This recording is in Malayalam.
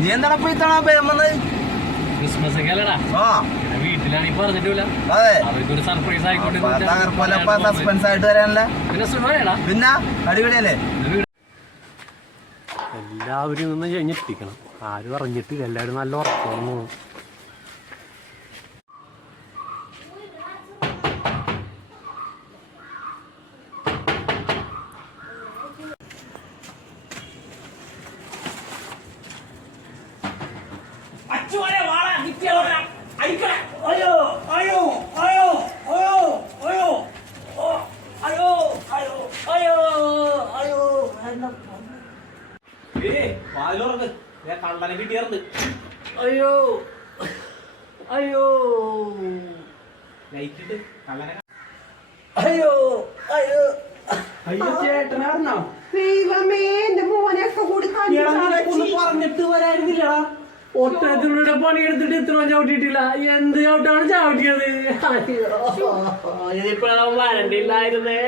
നീ എന്താണ് ഇപ്പൊ ഇത്തവണ ക്രിസ്മസ് ഒക്കെ അല്ലടാ. ആ. വീട്ടിലാണെങ്കിൽ പറഞ്ഞിട്ടില്ല അതെ. അവർക്കൊരു സർപ്രൈസ് ആയിക്കോട്ടെ അപ്പൊ തകർപ്പല്ല സസ്പെൻസ് ആയിട്ട് വരാനല്ല? പിന്നെ അടിപൊളിയല്ലേ? എല്ലാവരും നിന്ന് ഞെട്ടിക്കണം ആരും അറിഞ്ഞിട്ടില്ല. എല്ലാവരും നല്ല ഉറക്കമാണ്. കള്ളനെ കിട്ടിയാറുണ്ട്. അയ്യോ. അയ്യോ. ലൈറ്റിട്ട് കള്ളനെ അയ്യോ. അയ്യോ. അയ്യോ ചേട്ടനാർന്നോ ദൈവമേ എന്റെ മോനെയൊക്കെ കൂടി പറഞ്ഞിട്ട് വരായിരുന്നില്ലടാ ഒട്ടത്തിലൂടെ പണിയെടുത്തിട്ട് ഇത്ര ചവിട്ടിയിട്ടില്ല. എന്ത് ചവിട്ടാണ് ചവിട്ടിയത്? ഇതിപ്പോ വരണ്ടില്ലായിരുന്നേ.